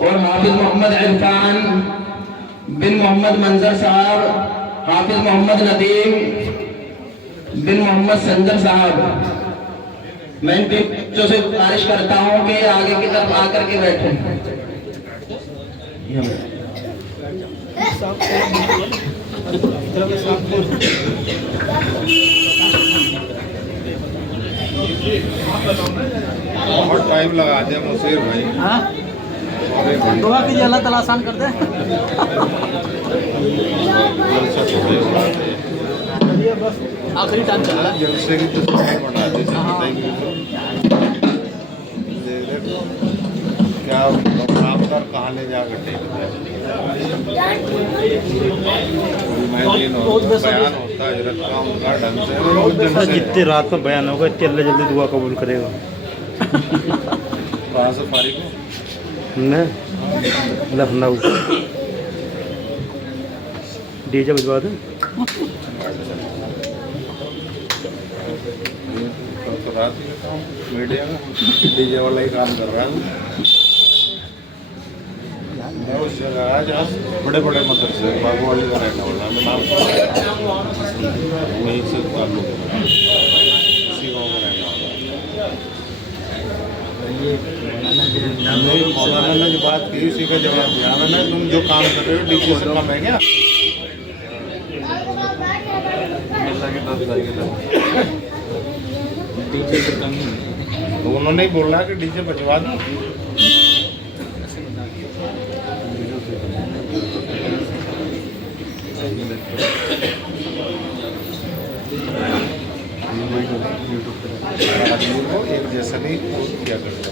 और हाफिज मोहम्मद इरफान बिन मोहम्मद मंजर साहब, हाफिज मोहम्मद नदीम बिन मोहम्मद संजर साहब। मैं इन बच्चों से गुजारिश करता हूं कि आगे की तरफ आकर के बैठे। बहुत टाइम लगा दिया मुसीर भाई। हाँ दुआ कीजिए अल्लाह ताला आसान कर दे। आखिरी टाइम चल रहा है जलसे की तस्वीर बना दी थी। क्या काम कर कहाँ ले जाकर टेकते हैं। बयान होता है हजरत का उनका ढंग से जितनी रात में बयान होगा इतनी अल्लाह जल्दी दुआ कबूल करेगा। कहाँ से फारिग हो? मैं लखनऊ डीजे बजवा दें। तो रात मीडिया में डीजे वाला ही काम कर रहा है। मैं उस जगह जहाँ बड़े बड़े मदरसे बाबू वाली का रहने वाला मैं नाम वहीं से ताल्लुक है, इसी गाँव में रहने वाला। मौलाना ने जो बात की उसी का जवाब दिया मैंने। तुम जो काम कर रहे हो डीजे से कम है क्या? डीजे से कम ही तो उन्होंने ही बोला कि डीजे बजवा दो। आदमी को एक जैसा नहीं किया करता।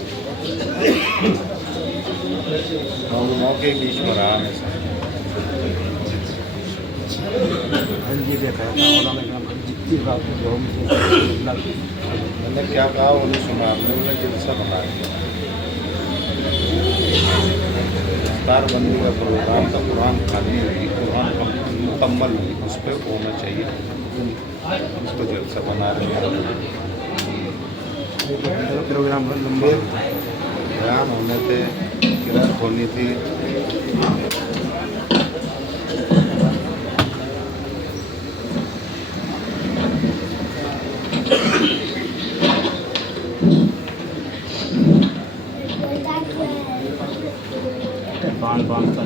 मौके के बीच में रहा हमेशा। मैंने क्या कहा वो नहीं सुना। हमने जलसा बना दिया इफ्तारबंदी का प्रोग्राम था। कुरान खाली हुई, कुरान मुकम्मल हुई, उस पर होना चाहिए। उसको जलसा बना रहे हैं। प्रोग्राम लंबे बयान होने थे, किरात होनी थी। बांध बांध कर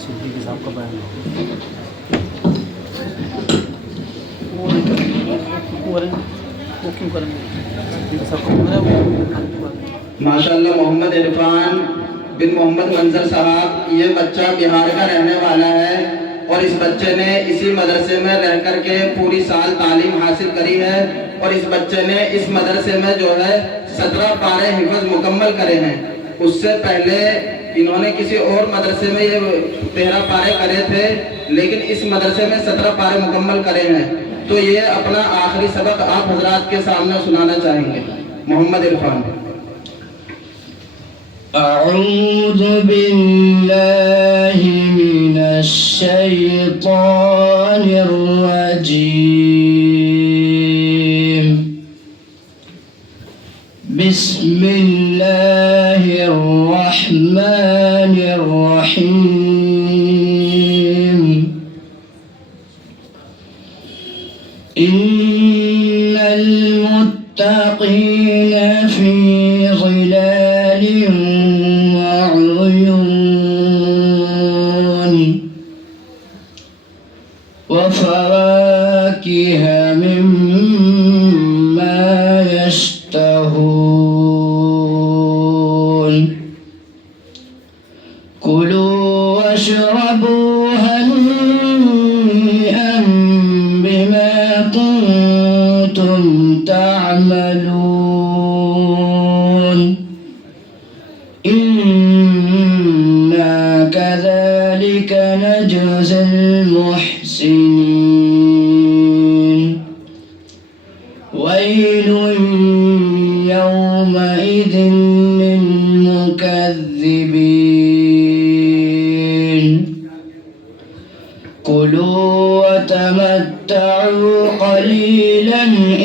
सिद्दीकी साहब का बयान वो क्यों करेंगे। माशाल्लाह मोहम्मद इरफान बिन मोहम्मद मंजर साहब, ये बच्चा बिहार का रहने वाला है और इस बच्चे ने इसी मदरसे में रह कर के पूरी साल तालीम हासिल करी है। और इस बच्चे ने इस मदरसे में जो है 17 पारे हिफ्ज़ मुकम्मल करे हैं। उससे पहले इन्होंने किसी और मदरसे में ये 13 पारे करे थे, लेकिन इस मदरसे में 17 पारे मुकम्मल करे हैं। तो ये अपना आखिरी सबक आप हजरात के सामने सुनाना चाहेंगे। मोहम्मद इरफान। अऊज़ु बिल्लाहि मिनश शैतानिर रजीम। बिस्मिल्लाहिर रहमानिर रहीम। इन्नल मुत्तक़ीना फी ज़िलालिन व उयून व फवाकिह मिम्मा यश्तहून। कुलू वशरबू हनीअन बिमा कुंतुम ता'मलून। इन्ना कज़ालिक नजज़िल मुहसिनीन। वैलुन यौमइज़िन लिलमुकज़्ज़िबीन। कुलू वतमत्तऊ क़लीलन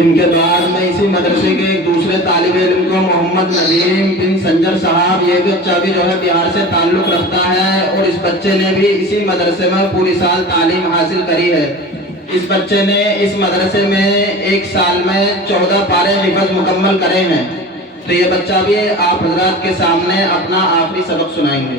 इनके बाद में इसी मदरसे के एक दूसरे तालिब इल्म को मोहम्मद नदीम बिन संजर साहब, ये भी बच्चा भी जो है बिहार से ताल्लुक रखता है और इस बच्चे ने भी इसी मदरसे में पूरी साल तालीम हासिल करी है। इस बच्चे ने इस मदरसे में एक साल में 14 पारे हिफ्ज़ मुकम्मल करे हैं। तो ये बच्चा भी आप हजरात के सामने अपना आखिरी सबक सुनाएंगे।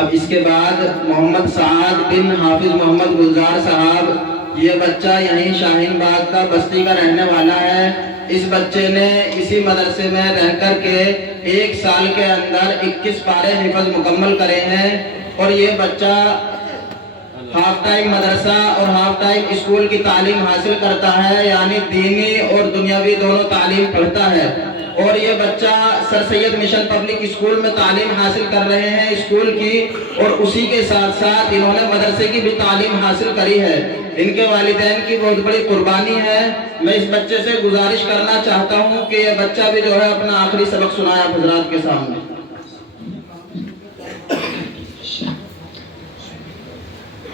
अब इसके बाद मोहम्मद साद बिन हाफिज मोहम्मद गुलजार साहब, ये बच्चा यहीं शाहीन बाग का बस्ती का रहने वाला है। इस बच्चे ने इसी मदरसे में रह कर के एक साल के अंदर 21 पारे हिफ्ज़ मुकम्मल करे हैं और ये बच्चा हाफ टाइम मदरसा और हाफ टाइम स्कूल की तालीम हासिल करता है, यानी दीनी और दुनियावी दोनों तालीम पढ़ता है। और ये बच्चा sir Syed mission public school में तालीम हासिल कर रहे हैं स्कूल की, और उसी के साथ साथ इन्होंने मदरसे की भी तालीम हासिल करी है। इनके वालिदैन की बहुत बड़ी कुर्बानी है। मैं इस बच्चे से गुजारिश करना चाहता हूँ कि ये बच्चा भी जो है अपना आखिरी सबक सुनाए आप हजरात के सामने।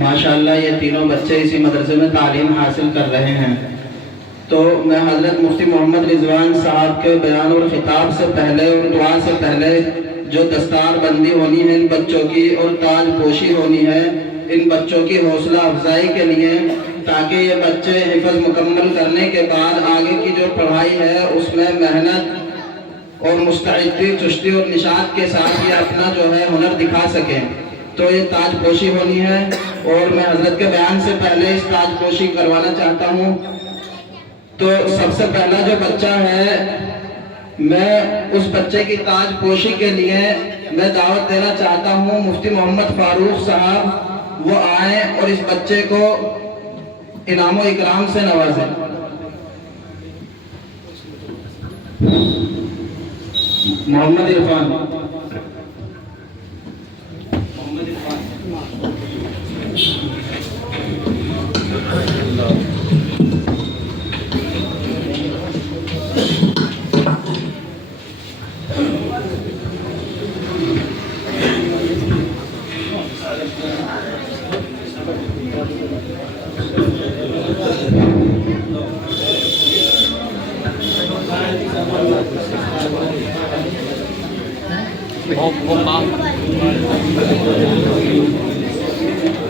माशाअल्लाह ये तीनों बच्चे इसी मदरसे में तालीम हासिल कर रहे हैं। तो मैं हज़रत मुफ्ती मोहम्मद रिजवान साहब के बयान और खिताब से पहले और दुआ से पहले जो दस्तार बंदी होनी है इन बच्चों की और ताज पोशी होनी है इन बच्चों की हौसला अफजाई के लिए, ताकि ये बच्चे हिफ्ज़ मुकम्मल करने के बाद आगे की जो पढ़ाई है उसमें मेहनत और मुस्तैदी, चुस्ती और निशात के साथ ये अपना जो है हुनर दिखा सकें। तो ये ताज पोशी होनी है और मैं हज़रत के बयान से पहले इस ताज पोशी करवाना चाहता हूँ। तो सबसे पहला जो बच्चा है, मैं उस बच्चे की ताज पोशी के लिए मैं दावत देना चाहता हूँ मुफ्ती मोहम्मद फारूक साहब, वो आए और इस बच्चे को इनाम इकराम से नवाजें। मोहम्मद इरफान।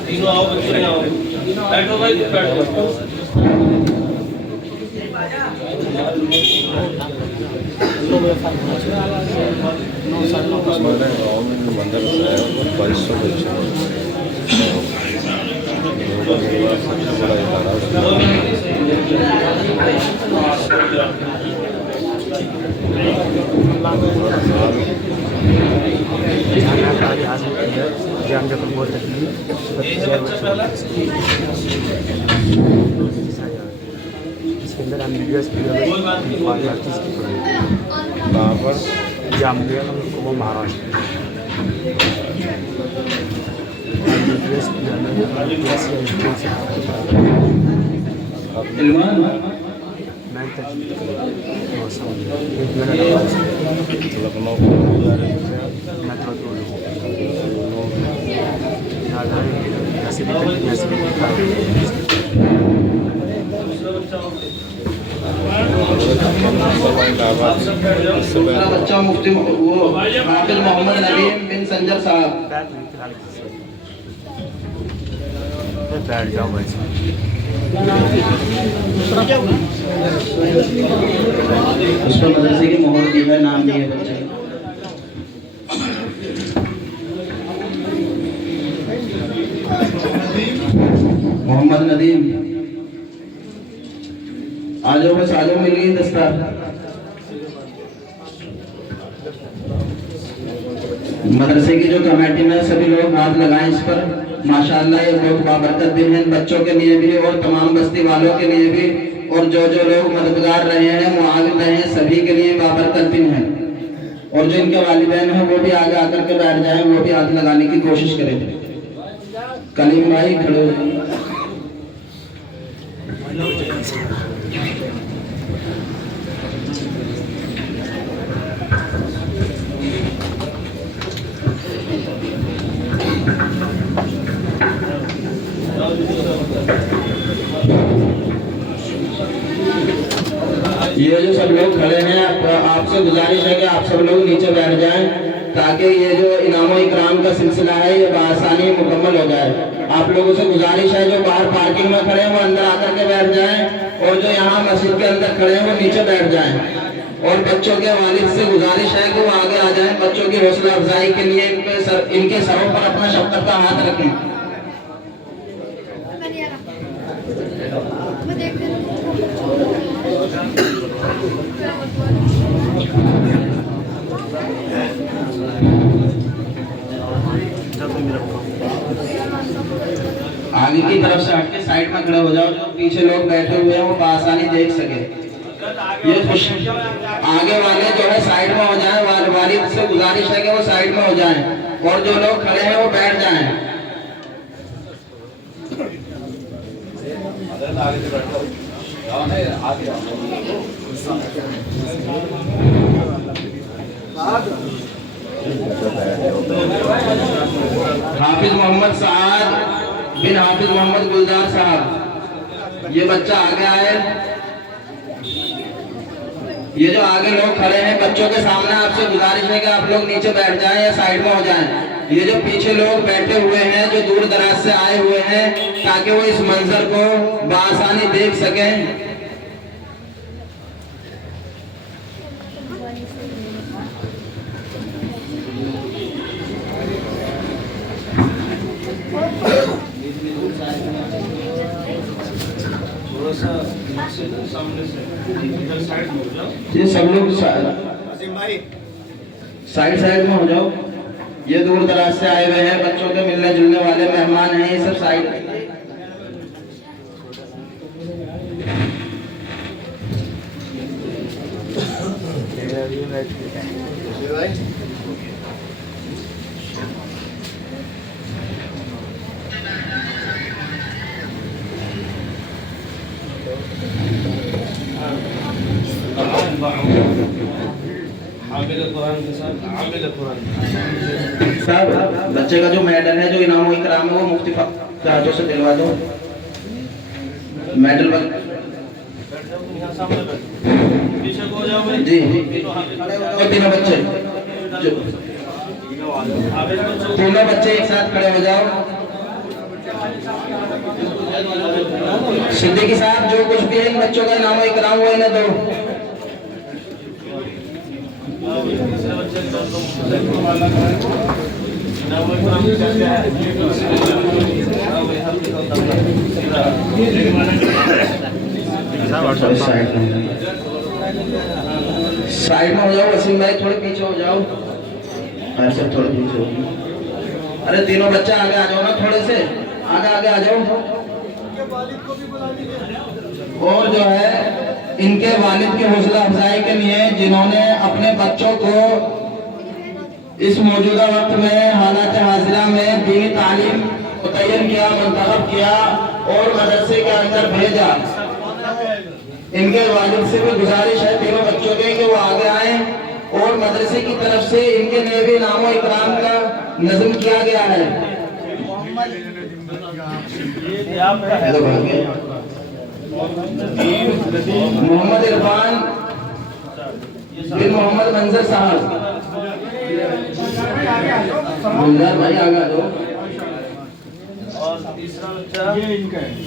तीनों आओ बच्चे आओ, बैठो भाई बैठो। मंदिर है 2200 बच्चे इसके अंदर हम यूएस आर्टिस्ट की पढ़ाई कहाँ पर जामलिया वो महाराष्ट्र दूसरा बच्चा मुफ्ती वो हाफिज मोहम्मद नदीम बिन संजर साहब। बैठ जाओ भाई। उस पर मदरसे की मोहर दी है, नाम दिए बच्चे। मोहम्मद नदीम आ जाओ, बस आ जाओ, मिल गई दस्तार। मदरसे की जो कमेटी में सभी लोग हाथ लगाएं इस पर। माशाअल्लाह ये बहुत बाबरकत दिन है इन बच्चों के लिए भी और तमाम बस्ती वालों के लिए भी। और जो जो लोग मददगार रहे हैं, मुआविन रहे हैं, सभी के लिए बाबरकत दिन है। और जो इनके वालिदैन हैं वो भी आगे आकर के बैठ जाएं, वो भी हाथ लगाने की कोशिश करें। कलीम भाई खड़े हो जाइए। ये जो सब लोग खड़े हैं, आपसे गुजारिश है कि आप सब लोग नीचे बैठ जाएं, ताकि ये जो इनाम इकराम का सिलसिला है ये बआसानी मुकम्मल हो जाए। आप लोगों से गुजारिश है जो बाहर पार्किंग में खड़े हैं वो अंदर आकर के बैठ जाएं, और जो यहाँ मस्जिद के अंदर खड़े हैं वो नीचे बैठ जाएं। और बच्चों के वालिद से गुजारिश है कि वो आगे आ जाएं। बच्चों की हौसला अफजाई के लिए इनके सरों पर अपना शफकत का हाथ रखें। आगे की तरफ से हटके साइड में खड़े हो जाओ, जो पीछे लोग बैठे हुए हैं वो आसानी देख सके। ये खुश आगे वाले जो है साइड में हो जाएं, वालिद से गुजारिश है कि वो साइड में हो जाएं, और जो लोग खड़े हैं वो बैठ जाएं। हाफिज मोहम्मद साद बिन हाफिज मोहम्मद गुलजार साहब, ये बच्चा आगे आए। ये जो आगे लोग खड़े हैं बच्चों के सामने, आपसे गुजारिश है कि आप लोग नीचे बैठ जाएं या साइड में हो जाएं। ये जो पीछे लोग बैठे हुए हैं जो दूर दराज से आए हुए हैं, ताकि वो इस मंजर को बआसानी देख सकें। ये सब लोग साइड में हो जाओ। ये दूर दराज से आए हुए हैं, बच्चों के मिलने जुलने वाले मेहमान हैं, ये सब साइड में। साहब बच्चे का जो मेडल है, जो इनाम इकराम है, वो मुफ्ती के हाथों से दिलवा दो। मेडल जी, और तीनों बच्चे तीनों बच्चे एक साथ खड़े हो जाओ। सिद्दीकी साहब जो कुछ भी है इन बच्चों का इनाम इकराम वो इन्हें दो। साइड में हो जाओ। वसीम भाई थोड़े पीछे हो जाओ। सब थोड़े पीछे हो। अरे तीनों बच्चे आगे आ जाओ ना, थोड़े से आगे आ जाओ। और जो है इनके वालिद की हौसला अफजाई के लिए, जिन्होंने अपने बच्चों को इस मौजूदा वक्त में हालात हाजिरा में दीनी तालीम मुतय्यन किया, मुंतखब किया और मदरसे के अंदर भेजा, इनके वालिद से भी गुजारिश है तीनों बच्चों के कि वो आगे आए। और मदरसे की तरफ से इनके लिए भी इनाम और इकराम का नज़्म किया गया है। मोहम्मद इरफान बिन मोहम्मद मंजर साहब, गुलजार भाई आगे आ जाओ। और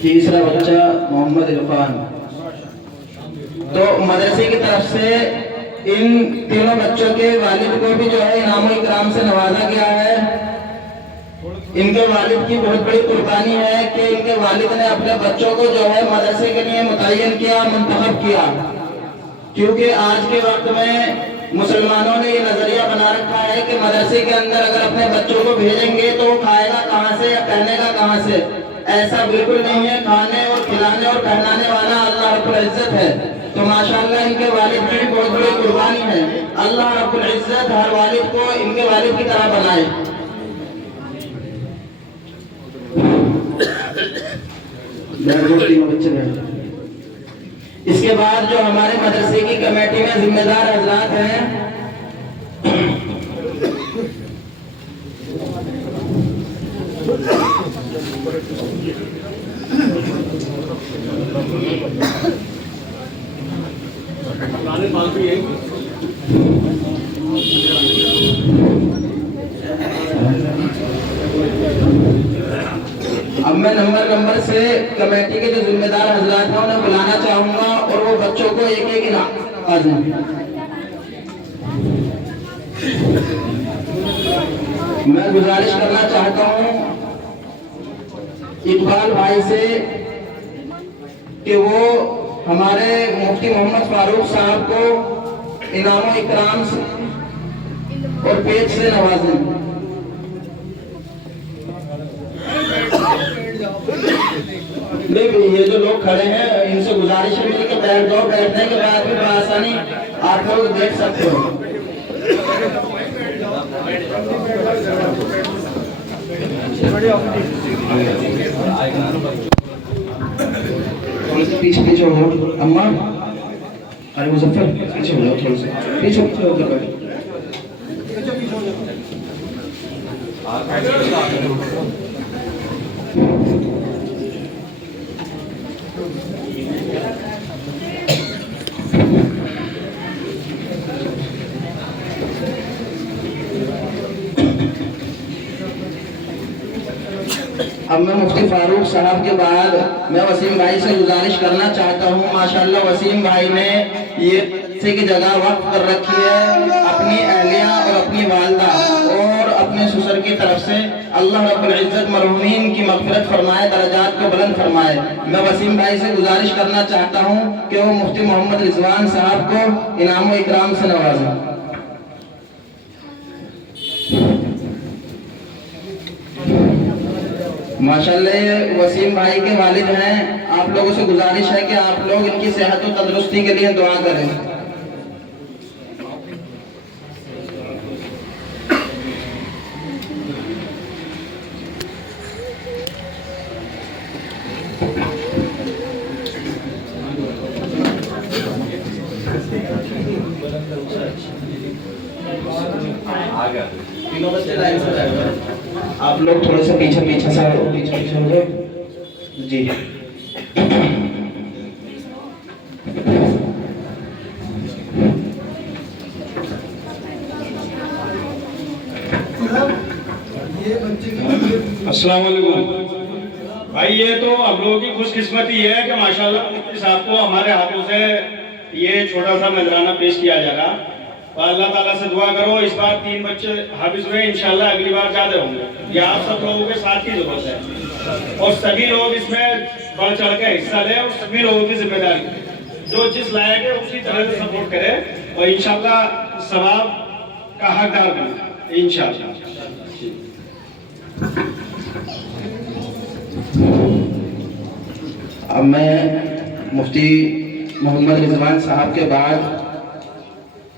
तीसरा बच्चा मोहम्मद इरफान। तो मदरसे की तरफ से इन तीनों बच्चों के वालिद को भी जो है इनाम इकराम से नवाजा गया है। इनके वालिद की बहुत बड़ी कुर्बानी है कि इनके वालिद ने अपने बच्चों को जो है मदरसे के लिए मुतय्यन किया, मुंतखब किया। क्योंकि आज के वक्त में मुसलमानों ने ये नजरिया बना रखा है कि मदरसे के अंदर अगर अपने बच्चों को भेजेंगे तो वो खाएगा कहाँ से या पहनेगा कहाँ से। ऐसा बिल्कुल नहीं है। खाने और खिलाने और पहनाने वाला अल्लाह रब्बुल रब्बुल इज्जत है। तो माशाअल्लाह इनके वालिद की भी बहुत बड़ी कुर्बानी है। अल्लाह रब्बुल इज्जत हर वालिद को इनके वालिद की तरह बनाए। इसके बाद जो हमारे मदरसे की कमेटी में जिम्मेदार हजरात हैं, अब मैं नंबर से कमेटी के जो जिम्मेदार हजरात हैं उन्हें बुलाना चाहूंगा और वो बच्चों को एक एक इनाम आ जाए। मैं गुजारिश करना चाहता हूं इकबाल भाई से कि वो हमारे मुफ्ती मोहम्मद फारूक साहब को इनाम इकराम और पेज से नवाजें। नहीं, ये जो लोग खड़े हैं इनसे गुजारिश है कि बैठ जाओ, बैठने के बाद भी आसानी आप लोग देख सकते हो। पीछे हो जाओ अम्मा, अरे मुजफ्फर पीछे हो जाओ, थोड़ा सा पीछे होकर बैठो। अब मैं मुफ्ती फारूक साहब के बाद मैं वसीम भाई से गुजारिश करना चाहता हूँ। माशाल्लाह वसीम भाई ने ये की जगह वक्त कर रखी है अपनी अहलिया और अपनी वालदा और अपने ससुर की तरफ से। अल्लाह रब्बुल इज्जत मरहूमीन की मग़फ़िरत फरमाए, दरजात को बुलंद फरमाए। मैं वसीम भाई से गुजारिश करना चाहता हूँ कि वो मुफ्ती मोहम्मद रिजवान साहब को इनाम इकराम से नवाजें। माशाल्लाह ये वसीम भाई के वालिद हैं। आप लोगों से गुजारिश है कि आप लोग इनकी सेहत और तंदुरुस्ती के लिए दुआ करें। आप लोग थोड़े से पीछे से हो जाए जी। अस्सलाम वालेकुम भाई। ये तो हम लोगों की खुशकिस्मती है कि माशाल्लाह मुफ्ती साहब को हमारे हाथों से ये छोटा सा नजराना पेश किया जा रहा। तो अल्लाह ताला से दुआ करो इस बार 3 बच्चे हाफिज हुए, इंशाल्लाह अगली बार ज्यादा होंगे। ये आप सब लोगों के साथ की जरूरत है और सभी लोग इसमें बढ़ चढ़ के हिस्सा लें और सभी लोगों की जिम्मेदारी जो जिस लायक है उसी तरह से सपोर्ट करे और इंशाल्लाह सवाब का हकदार बने इंशाल्लाह। अब मैं मुफ्ती मोहम्मद रिजवान साहब के बाद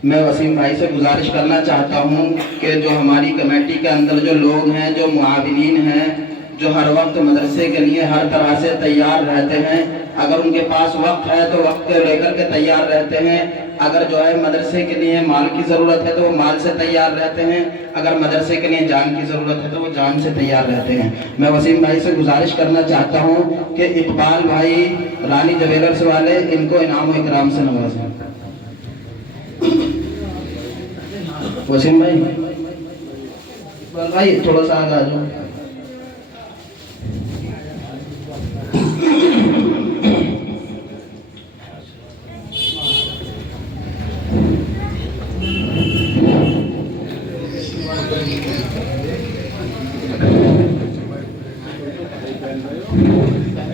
मैं वसीम भाई से गुजारिश करना चाहता हूँ कि जो हमारी कमेटी के अंदर जो लोग हैं, जो मुआविनीन हैं, जो हर वक्त मदरसे के लिए हर तरह से तैयार रहते हैं, अगर उनके पास वक्त है तो वक्त को लेकर के तैयार रहते हैं। अगर जो है मदरसे के लिए माल की ज़रूरत है तो वो माल से तैयार रहते हैं, अगर मदरसे के लिए जान की ज़रूरत है तो वो जान से तैयार रहते हैं। मैं वसीम भाई से गुजारिश करना चाहता हूँ कि इकबाल भाई रानी जवेलर्स वाले इनको इनाम इकराम से नवाजें। वसीम भाई, इकबाल भाई थोड़ा सा आगे आ जाओ।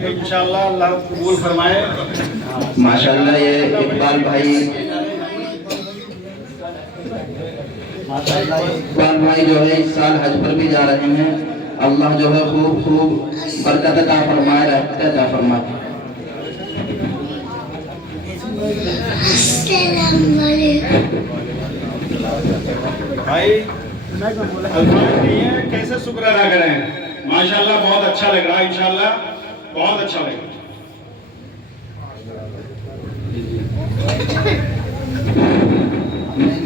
इंशाल्लाह अल्लाह कबूल फरमाए। माशाल्लाह ये इकबाल भाई जो है इस साल हज पर भी जा रहे हैं। अल्लाह जो है खूब बरकत अता फरमाए, रहमत अता फरमाए। भाई अल्फाज नहीं है, कैसे शुक्र अदा करें। माशाल्लाह बहुत अच्छा लग रहा है, इंशाल्लाह बहुत अच्छा लग रहा है।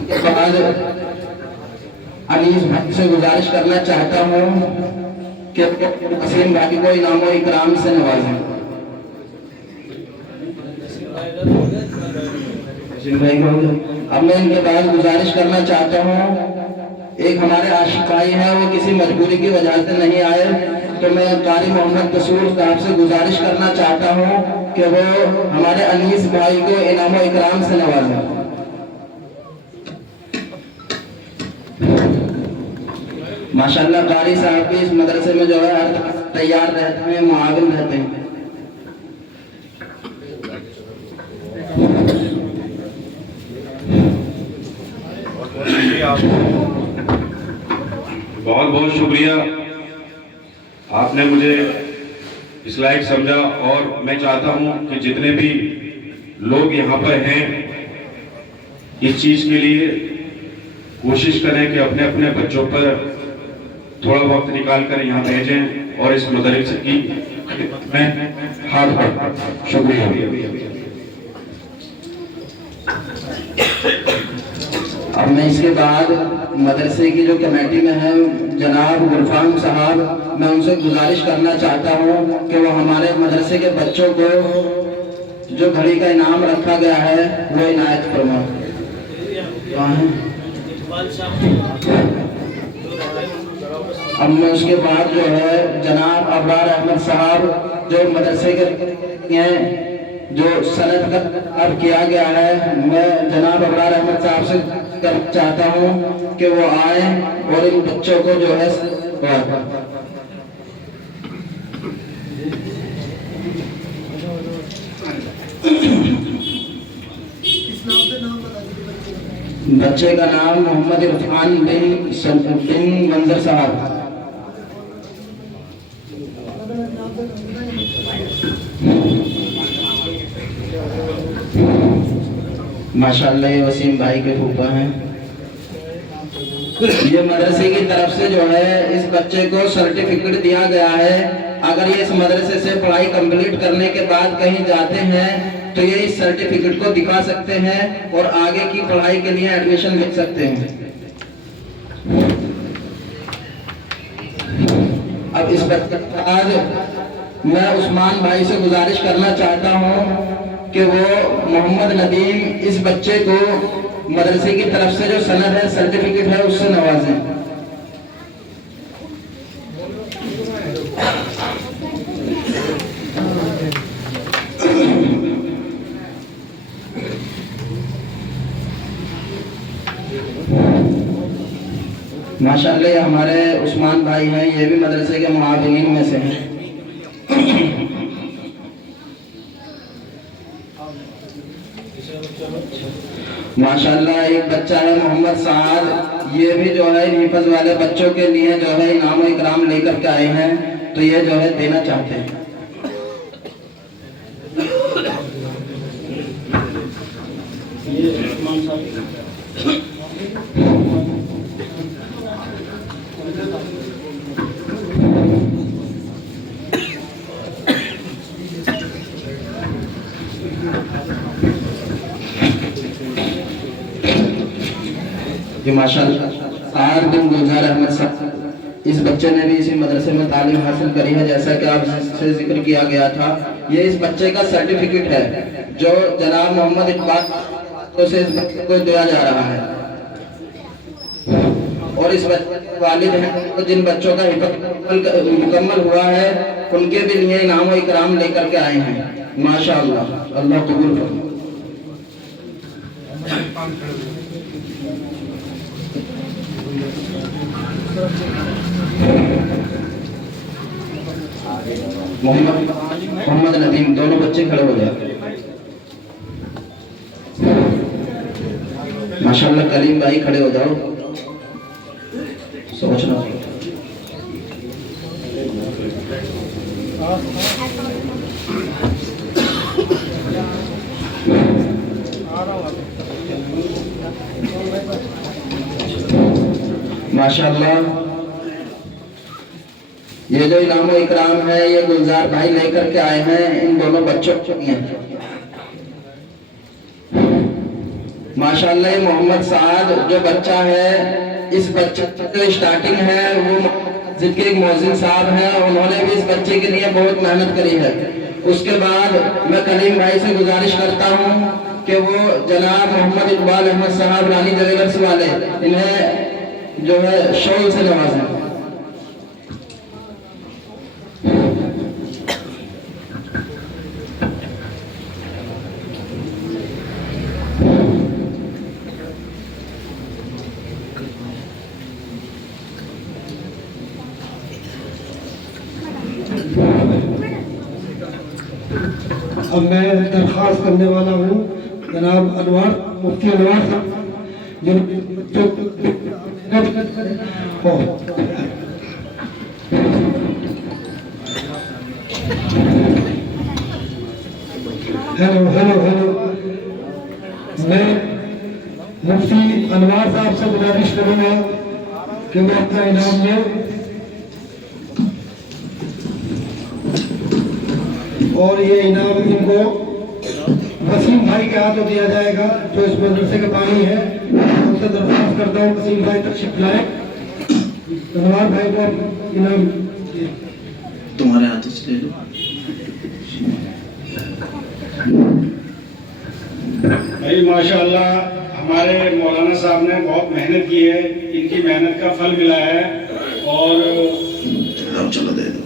इसके बाद अनीस भाई से गुजारिश करना चाहता हूँ कि वसीम भाई को इनाम और इकराम से नवाजें। अब मैं इनके बाद गुजारिश करना चाहता हूँ, एक हमारे आशिक भाई हैं, वो किसी मजबूरी की वजह से नहीं आए, तो मैं कारी मोहम्मद कसूर साहब से गुजारिश करना चाहता हूँ कि वो हमारे अनीस भाई को इनाम और इकराम से नवाजें। माशाल्लाह कारी साहब भी इस मदरसे में जो है हर तैयार रहते हैं, मुआविन रहते हैं। बहुत बहुत शुक्रिया, आपने मुझे इस लायक समझा। और मैं चाहता हूं कि जितने भी लोग यहाँ पर हैं इस चीज के लिए कोशिश करें कि अपने अपने बच्चों पर थोड़ा वक्त निकाल कर यहाँ भेजें और इस मदरसे की में हाथ बढ़ाएं। शुक्रिया। अब मैं इसके बाद मदरसे की जो कमेटी में है जनाब गुरफान साहब, मैं उनसे गुजारिश करना चाहता हूँ कि वो हमारे मदरसे के बच्चों को जो घड़ी का इनाम रखा गया है वो इनायत फरमाएं। अब मैं उसके बाद जो है जनाब अबरार अहमद साहब जो मदरसे के हैं जो सनद का किया गया है, मैं जनाब अबरार अहमद साहब से करना चाहता हूँ कि वो आए और इन बच्चों को जो है बच्चे का नाम मोहम्मद इरफान बिन मंजर साहब। माशाल्लाह ये वसीम भाई के फूफा हैं। ये मदरसे की तरफ से जो है इस बच्चे को सर्टिफिकेट दिया गया है। अगर ये इस मदरसे से पढ़ाई कंप्लीट करने के बाद कहीं जाते हैं तो ये इस सर्टिफिकेट को दिखा सकते हैं और आगे की पढ़ाई के लिए एडमिशन ले सकते हैं। अब इस आज मैं उस्मान भाई से गुजारिश करना चाहता हूँ कि वो मोहम्मद नदीम इस बच्चे को मदरसे की तरफ से जो सनद है सर्टिफिकेट है उससे नवाजें। माशाअल्लाह ये हमारे उस्मान भाई हैं, ये भी मदरसे के मुआविनीन में से हैं। माशाअल्लाह एक बच्चा है मोहम्मद साद, ये भी जो है हिफज वाले बच्चों के लिए जो है इनाम और इकराम लेकर के आए हैं, तो ये जो है देना चाहते हैं। ये माशाअल्लाह सार बिन गुलजार अहमद साहब, इस बच्चे ने भी इसी मदरसे में तालीम हासिल करी है जैसा कि आपसे जिक्र किया गया था। ये इस बच्चे का सर्टिफिकेट है जो जनाब मोहम्मद इकबाल से इस बच्चे को दिया जा रहा है। और इस बच्चे के वालिद हैं तो जिन बच्चों का हिफज मुकम्मल हुआ है उनके भी लिए इनाम और इकराम लेकर के आए हैं। माशाअल्लाह, अल्लाह कबूल फरमाए। मोहम्मद नदीम, दोनों बच्चे खड़े हो जाए। माशाअल्लाह कलीम भाई खड़े हो जाओ, सोचना माशाल्लाह ये जो इनाम व इकराम है ये गुलजार भाई लेकर के आए हैं इन दोनों बच्चों को लिए। माशाल्लाह ये मोहम्मद साद जो बच्चा है, इस बच्चे की स्टार्टिंग है वो जिनके एक मोहसिन साहब हैं, उन्होंने भी इस बच्चे के लिए बहुत मेहनत करी है। उसके बाद मैं कलीम भाई से गुजारिश करता हूँ कि वो जनाब मोहम्मद इकबाल अहमद साहब रानी जवेलर्स वाले इन्हें जो है शौल से नवाजें। अब मैं दरख्वास्त करने वाला हूँ जनाब अनवार मुफ्ती अनवार साहब हेलो हेलो हेलो, मैं मुफ्ती अनवार साहब से गुजारिश करूँगा कि वो अपना इनाम दें और ये इनाम इनको वसीम भाई के हाथों दिया जाएगा जो इस मदरसे के पानी है। उनसे दरख्वास्त करता हूँ वसीम भाई तशरीफ लाए, अनवार भाई को इनाम तुम्हारे हाथों से ले लो। भाई माशाल्लाह हमारे मौलाना साहब ने बहुत मेहनत की है, इनकी मेहनत का फल मिला है। और चलो दे दो।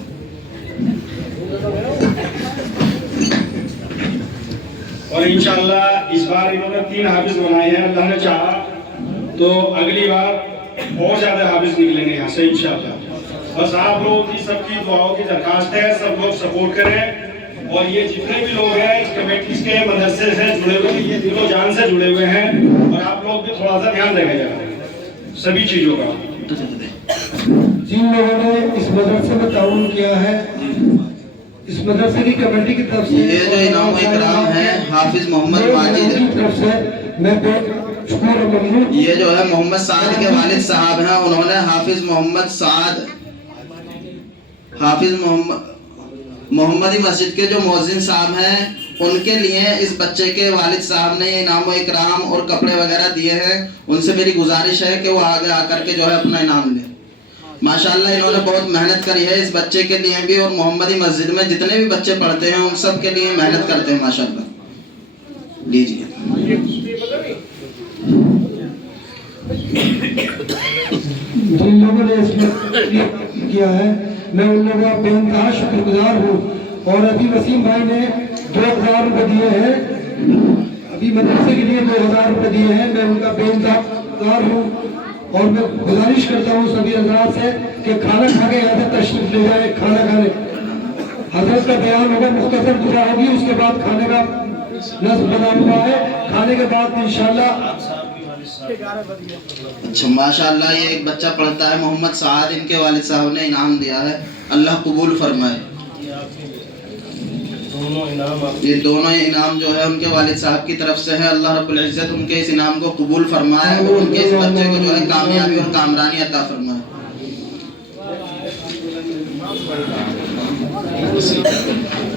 और इंशाल्लाह इस बार इन्होंने 3 हाफिज बनाए हैं। अल्लाह ने चाहा तो अगली बार और ज्यादा हाफिज निकलेंगे यहाँ से इंशाल्लाह। बस आप लोग की सबकी दुआओं की दरखास्त है, सब लोग सपोर्ट करें। और ये जितने भी लोग हैं इस कमेटी के मदरसे से जुड़े हुए, ये दिलो जान से जुड़े हुए हैं। और आप लोग भी थोड़ा सा ध्यान रखेगा सभी चीजों का। जिन लोगों ने इस मदरसे में ताउन किया है, इस मदरसे की कमेटी की तरफ से ये जो इनाम इकराम है हाफिज मोहम्मद माजिद की तरफ से मैं बहुत शुक्र और ममनून। ये जो है मोहम्मद साद के वालिद साहब हैं, उन्होंने हाफिज मोहम्मद साद हाफिज मोहम्मदी मस्जिद के जो मोहसिन साहब हैं उनके लिए इस बच्चे के वालिद साहब ने इनाम इकराम और कपड़े वगैरह दिए हैं। उनसे मेरी गुजारिश है कि वो आगे आकर के जो है अपना इनाम लें। माशाल्लाह इन्होंने बहुत मेहनत करी है इस बच्चे के लिए भी, और मोहम्मदी मस्जिद में जितने भी बच्चे पढ़ते हैं उन सब के लिए मेहनत करते हैं माशाल्लाह। लीजिए। जिन लोगों ने इसमें किया है मैं उन लोगों का बेइंतहा शुक्रगुजार हूँ। और अभी वसीम भाई ने 2000 रुपये दिए हैं, अभी मदरसे के लिए 2000 रुपये दिए हैं, मैं उनका बेइंतहा शुक्रगुजार हूँ। और मैं गुजारिश करता हूँ सभी हजरात से कि खाना खा के यहाँ से तशरीफ ले जाए। खाना खाने हजरत का बयान होगा, मुख्तसर दुआ होगी, उसके बाद खाने का नस्ब बना हुआ है। खाने के बाद इंशाल्लाह। अच्छा माशाल्लाह ये एक बच्चा पढ़ता है मोहम्मद साद, इनके वालिद साहब ने इनाम दिया है, अल्लाह कबूल फरमाए। ये दोनों इनाम जो है उनके वालिद साहब की तरफ से है। अल्लाह रब्बुल इज्जत उनके इस इनाम को कबूल फरमाए और उनके इस बच्चे को जो है कामयाबी और कामरानी अता फरमाए।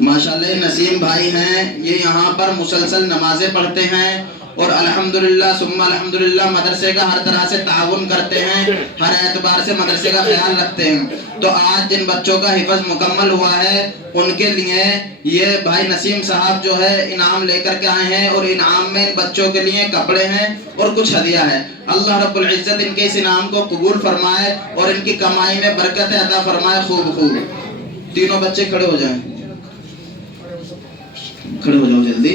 माशाल्लाह नसीम भाई हैं, ये यहाँ पर मुसलसल नमाजें पढ़ते हैं और अल्हम्दुलिल्लाह सुम्मा अल्हम्दुलिल्लाह मदरसे का हर तरह से ताउन करते हैं, हर एतबार से मदरसे का ख्याल रखते हैं। तो आज जिन बच्चों का हिफ्ज़ मुकम्मल हुआ है उनके लिए ये भाई नसीम साहब जो है इनाम लेकर के आए हैं, और इनाम में इन बच्चों के लिए कपड़े हैं और कुछ हदिया है। अल्लाह रब्बुल इज्जत इनके इस इनाम को कबूल फरमाए और इनकी कमाई में बरकत अता फरमाए। खूब खूब तीनों बच्चे खड़े हो जाएं, खड़े हो जाओ जल्दी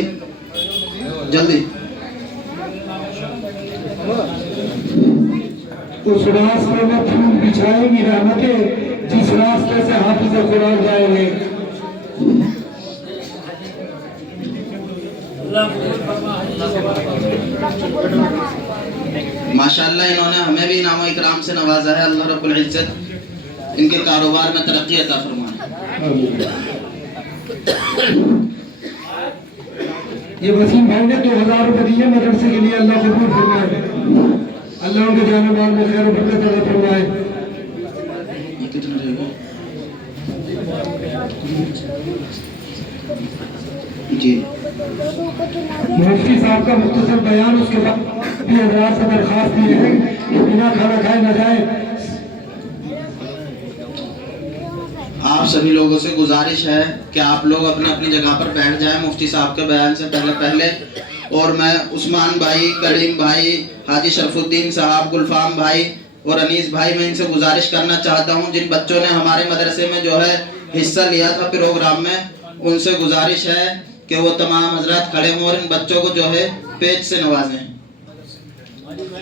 जल्दी। उस रास्ते में फूल बिछाएंगी रहमतें, जिस रास्ते से हाफिज कुरान जाएंगे। माशाल्लाह इन्होंने हमें भी इनाम इकराम से नवाजा है। अल्लाह रब्बुल इज्जत इनके कारोबार में तरक्की अता फरमाए। ये वसीम भाई ने 2000 रुपये दिए मदरसे के लिए, अल्लाह कबूल फरमाए। अल्लाह उनके जान माल में खैर बरकत अता फरमाए। ये कितना रहेगा जी। मुफ्ती साहब का मुख्तसर बयान, उसके बाद भी हजरात से दरख्वास्त की है कि बिना खाना खाए न जाए। आप सभी लोगों से गुजारिश है कि आप लोग अपने अपनी जगह पर बैठ जाएं मुफ्ती साहब के बयान से पहले। और मैं उस्मान भाई, करीम भाई, हाजी शरफुद्दीन साहब, गुलफाम भाई और अनीस भाई, मैं इनसे गुजारिश करना चाहता हूं, जिन बच्चों ने हमारे मदरसे में जो है हिस्सा लिया था प्रोग्राम में, उनसे गुजारिश है कि वो तमाम हजरात खड़े हों और इन बच्चों को जो है पेज से नवाजें।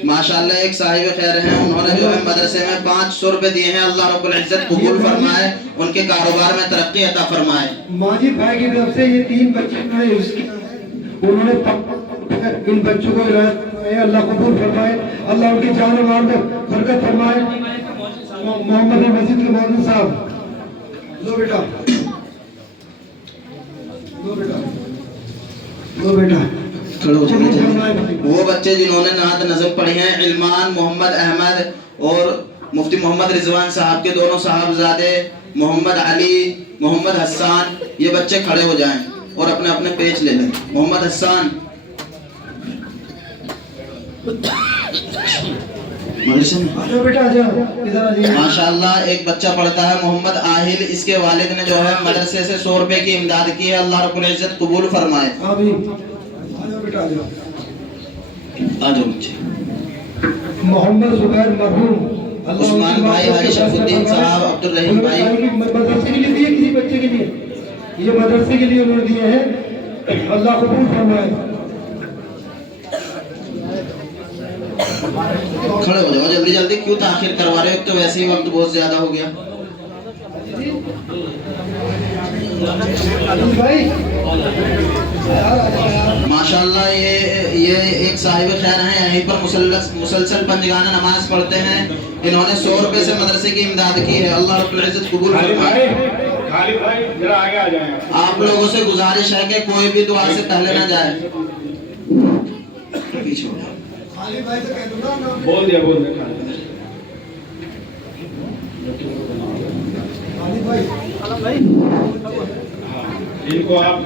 माशाल्लाह एक साहिब खैर हैं, उन्होंने जो है मदरसे में 500 रुपए दिए हैं। अल्लाह रब्बुल इज्जत कबूल फरमाए, उनके कारोबार में तरक्की अता फरमाए। माजिद भाई की तरफ से ये 3 बच्चे उन्होंने इन बच्चों को अल्लाह कबूल फरमाए, अल्लाह उनकी जान और माल में बरकत फरमाए। मोहम्मद मस्जिद के मौलवी साहब, लो बेटा, लो बेटा, लो बेटा, खड़े हो जाइए। वो बच्चे जिन्होंने नात नज़म पढ़ी हैं, इल्मान मोहम्मद अहमद और मुफ्ती मोहम्मद रिजवान साहब के दोनों साहबजादे मोहम्मद अली, मोहम्मद हसन, ये बच्चे खड़े हो जाएं और अपने अपने पेज ले लें। मोहम्मद हसन, बेटा माशाल्लाह एक बच्चा पढ़ता है मोहम्मद आहिल, इसके वालिद ने जो है मदरसे से 100 रुपए की इमदाद की है। अल्लाह रब्बुल इज्जत कबूल फरमाए। आ जाओ बच्चे। मोहम्मद जुबैर मरहूम, उस्मान भाई, हाजी शरफुद्दीन साहब, अब्दुल रहीम भाई, मदरसे के लिए दिए, किसी बच्चे के लिए, ये मदरसे के लिए उन्होंने दिए हैं। अल्लाह कबूल फरमाए। खड़े हो जाओ जल्दी जल्दी, क्यों ताखिर करवा रहे हो? तो वैसे ही वक्त बहुत ज्यादा हो गया। माशाल्लाह ये एक साहिब खैर हैं, यहीं पर मुसलसल पंजगाना नमाज पढ़ते हैं। इन्होंने 100 रुपए से मदरसे की इमदाद की है। अल्लाह रब्बुल इज्जत कबूल फरमाए। खालिद भाई जरा आगे आ जाएं। आप लोगों से गुजारिश है कि कोई भी दुआ से पहले ना जाए, पीछे हो जाओ। बोल दिया इनको आप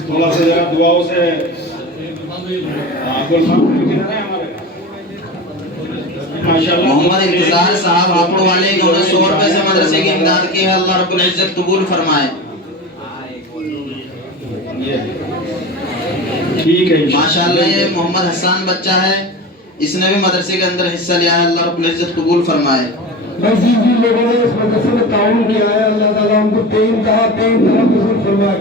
थोड़ा सा जरा दुआओं से मोहम्मद इंतजार साहब हापुड़ वाले, इन्होंने 100 रुपए से मदरसे की इमदाद की है। अल्लाह रब्बुल इज्जत कबूल फरमाए। ठीक है माशाल्लाह ये मोहम्मद हसन बच्चा है, इसने भी मदरसे के अंदर हिस्सा लिया है। अल्लाह रब्बुल इज्जत कबूल फरमाए। बस जिन लोगों ने इस मदरसे में ताउन किया है, अल्लाह ताला उनको बेइंतहा कबूल फरमाए।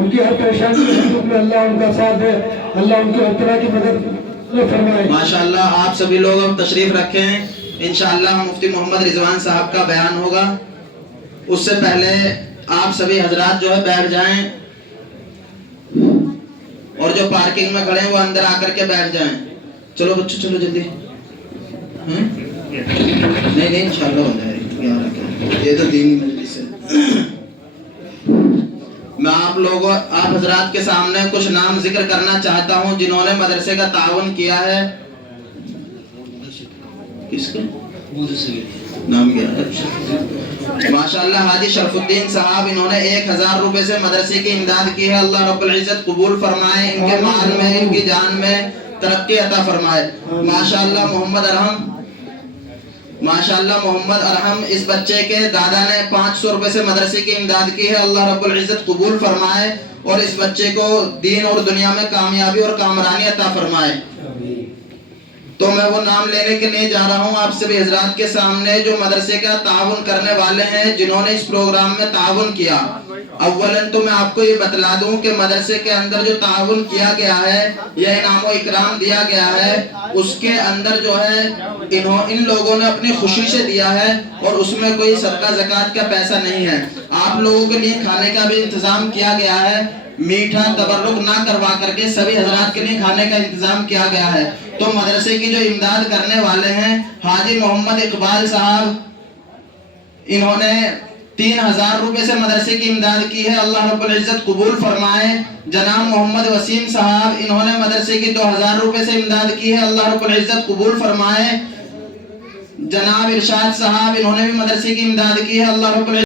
उनकी हर परेशानी में अल्लाह उनका साथ दे, अल्लाह उनकी हर तरह की मदद फरमाए। माशाल्लाह आप सभी लोग अब तशरीफ रखें। इंशाअल्लाह मुफ्ती मोहम्मद रिजवान साहब का बयान होगा, उससे पहले आप सभी हजरात जो है बैठ जाएं और जो पार्किंग में खड़े हैं वो अंदर आकर के बैठ जाएं। चलो बच्चों चलो जल्दी। नहीं इंशाअल्लाह हो जाएगा, ये तो दीनी मजलिस है। मैं आप हजरात के सामने कुछ नाम जिक्र करना चाहता हूं जिन्होंने मदरसे का ताउन किया है। किसका नाम क्या? माशाल्लाह हाजी शरफुद्दीन साहब, इन्होंने 1000 रुपए से मदरसे की इमदाद की है। अल्लाह रब्बुल इज्जत कबूल फरमाए, इनके माल में इनकी जान में तरक्की अता फरमाए। माशाल्लाह मोहम्मद अरहम, इस बच्चे के दादा ने 500 रुपए से मदरसे की इमदाद की है। अल्लाह रब्बुल इज्जत कबूल फरमाए और इस बच्चे को दीन और दुनिया में कामयाबी और कामरानी अता फरमाए। तो मैं वो नाम लेने के लिए जा रहा हूँ आप सभी हजरात के सामने जो मदरसे का ताउन करने वाले हैं, जिन्होंने इस प्रोग्राम में ताउन किया। अव्वलन तो मैं आपको ये बतला दूं कि मदरसे के अंदर जो ताउन किया गया है, यह इनाम और इकराम दिया गया है, उसके अंदर जो है इन लोगों ने अपनी खुशी से दिया है और उसमें कोई सदका ज़कात का पैसा नहीं है। आप लोगों के लिए खाने का भी इंतजाम किया गया है, मीठा तबर्रुक ना करवा करके सभी हजरात के लिए खाने का इंतजाम किया गया है। तो मदरसे की जो इमदाद करने वाले हैं हाजी मोहम्मद इकबाल साहब, इन्होंने 3000 रुपए से मदरसे की इमदाद की है, अल्लाह रब्बुल इज्जत कबूल फरमाए। जनाब मोहम्मद वसीम साहब, इन्होंने मदरसे की 2000 रुपए से इमदाद की है, अल्लाह रब्बुल इज्जत कबूल फरमाए। जनाब इरशाद साहब, इन्होंने भी मदरसे की इमदाद की है, अल्लाह रब्बुल